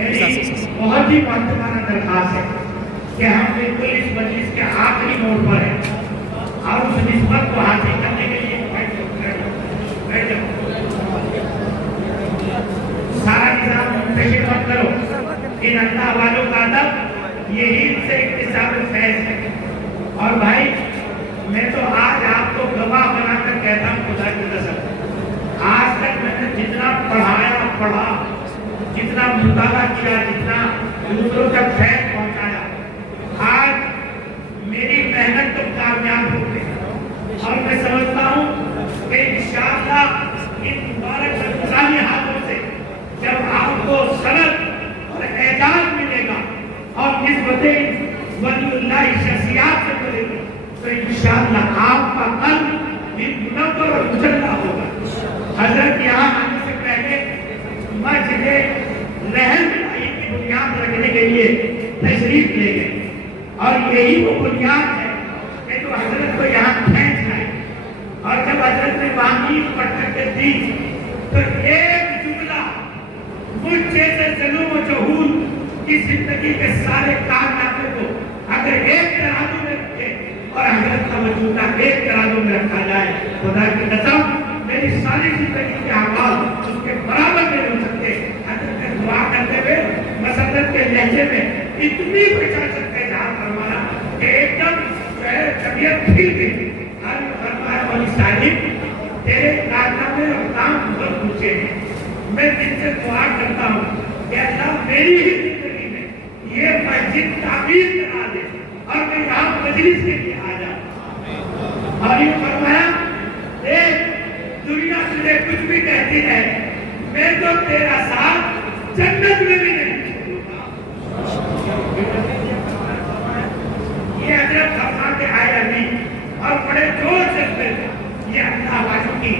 میری بہت ہی معتمانہ درخواست ہے کہ ہم بالکل اس مجلس کے آخری موڑ پر ہیں اور اس نسبت کو حاصل کرنے کے لیے سارا نظام منتشر مت کرو. ان اللہ والوں کا ادب یہی سے اکتساب فیض ہے. اور بھائی میں تو آج آپ کو گواہ بنا کر کہتا ہوں خدا کی قسم، آج تک میں نے جتنا پڑھا، جتنا مطالعہ کیا، جتنا دوسروں تک فیض پہنچایا، آج میری محنت تو کامیاب ہو گئی. اور میں سمجھتا ہوں کہ انشاءاللہ ان مبارک رمضانی ہاتھوں سے جب آپ کو سند اور اعزاز ملے گا اور نسبتیں ولی اللہ شخصیات سے ملے گی تو انشاءاللہ آپ کا قلب منور اور مجلہ ہوگا. حضرت یہاں آنے سے پہلے مسجد لہر کی بنیاد رکھنے کے لیے تشریف لے گئے اور یہی وہ بنیاد ہے کہ جو حضرت کو یہاں کھینچ لائے. اور جب حضرت نے باقی پڑھ کر کے دی تو ایک جملہ مجھ جیسے ظلم و جہول کی زندگی کے سارے کارنامے کو اگر ایک ترازو میں رکھے اور حضرت کا وجودہ ایک ترازو میں رکھا جائے، خدا کی قسم میری ساری زندگی کے اعمال اس کے برابر نہیں ہو سکتے. حضرت نے دعا کرتے ہوئے مسرت کے لہجے میں اتنی بچاست کا اظہار فرمایا کہ ایک دم طبیعت کھل گئی. فرمایا والی صاحب تیرے کارنامے اور کام بہت اونچے ہیں. میں دل سے دعا کرتا ہوں کہ اللہ میری ہی زندگی میں یہ مسجد تعمیر کرا دے اور میں یہاں مجلس کے لیے آ جاؤں. اور یہ فرمایا ایک دنیا تجھے کچھ بھی کہتی ہے میں تو تیرا ساتھ جنت میں بھی نہیں چھوڑوں گا. یہ حضرت فرماتے آئے ابھی اور بڑے زور سے یہ اللہ والوں کی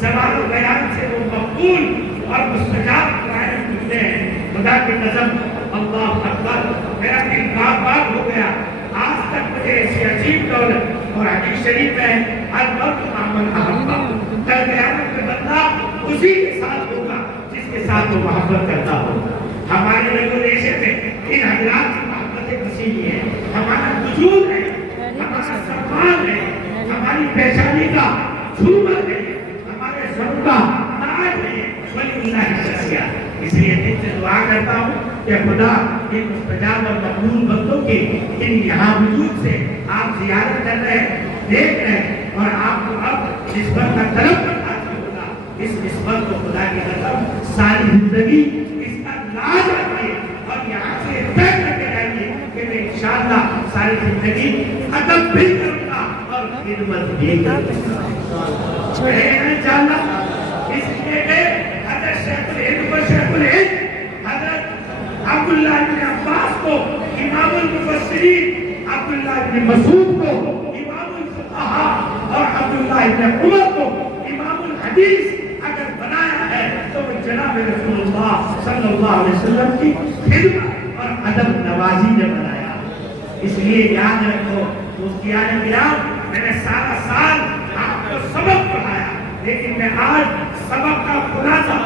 زبان و بیان سے وہ مقبول اور مستجاب دعائیں ملتے ہیں. خدا کی قسم اللہ اکبر میرا دل باغ ہو گیا. آج تک مجھے ایسی عجیب دولت اور حدیث شریف ہے الموت محمد احبا، کل قیامت میں بندہ اسی کے ساتھ ہوگا جس کے ساتھ وہ محبت کرتا ہو. ہمارے ریگولیشن میں ان حضرات کی محبت وسیع ہے، ہمارا وجود ہے، ہمارا سرمان ہے، ہماری پیشانی کا جھومر ہے، ہمارے سر کا تاج ہے ولی اللہ کی شخصیت. اس لیے دل سے دعا کرتا ہوں کہ خدا ان مستجاب اور مقبول بندوں کے ان یہاں وجود سے آپ زیارت کر رہے ہیں، دیکھ رہے ہیں اور آپ کو اب نسبت کا طلب حاصل ہوگا. اس نسبت کو خدا کی قسم ساری زندگی اس کا لاج رکھیے اور یہاں سے طے کر کے جائیے کہ میں انشاءاللہ ساری زندگی ادب بھی کروں گا اور خدمت بھی کروں گا انشاءاللہ. اس لیے کہ حضرت شیخ الہند و شیخ الہند حضرت عبداللہ بن عباس کو امام المفسرین، عبداللہ بن مسعود کو امام الفقہاء اور عبداللہ بن عمر کو امام الحدیث اگر بنایا ہے تو وہ جناب رسول اللہ صلی اللہ علیہ وسلم کی خدمت اور ادب نوازی نے بنایا. اس لیے یاد رکھو دوستیان کرام، میں نے سارا سال آپ کو سبق پڑھایا لیکن میں آج سبق کا خلاصہ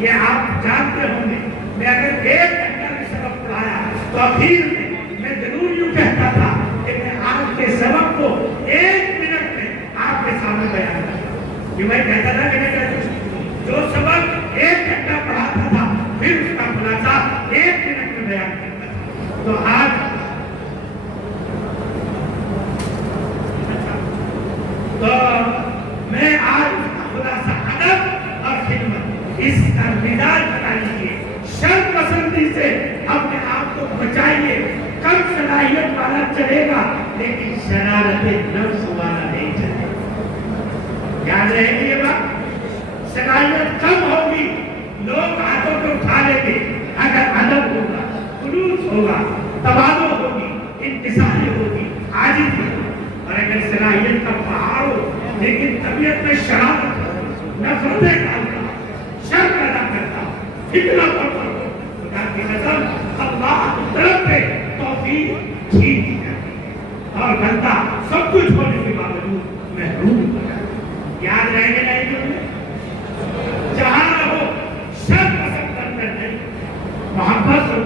یہ آپ جانتے ہوں گے. میں اگر ایک گھنٹہ میں سبق پڑھایا تو اخیر میں ضرور یوں کہتا تھا کہ میں آج کے سبق کو ایک منٹ میں آپ کے سامنے بیان کرتا. کہ میں کہتا تھا کہ میں جو سبق ایک گھنٹہ پڑھاتا تھا پھر اس کا خلاصہ ایک منٹ میں بیان کرتا تھا. تو آج تو میں آج خلاصہ ادب اور خدمت اس کا مزاج بنا لیجیے. شر پسندی سے اپنے آپ کو بچائیے. کم صلاحیت والا چلے گا لیکن شرارت نفس والا نہیں چلے گا. یاد رہے گی یہ بات. صلاحیت کم ہوگی، لوگ ہاتھوں کو اٹھا لیں گے اگر ادب ہوگا، خلوص ہوگا، تواضع ہوگی، انکساری ہوگی، عاجز ہوگی. اور اگر صلاحیت کا پہاڑ ہو لیکن طبیعت میں شرارت ہو، نفرتیں ڈالتا، شر پیدا کرتا، فتنہ پڑتا ہو، خدا کی قسم اللہ کی طرف سے توفیق چھین دی جاتی ہے اور بندہ سب کچھ ہونے کے باوجود محروم ہو جاتا ہے. یاد رہے گا نہیں جو جہاں رہو شر پسند کرتے نہیں، محبت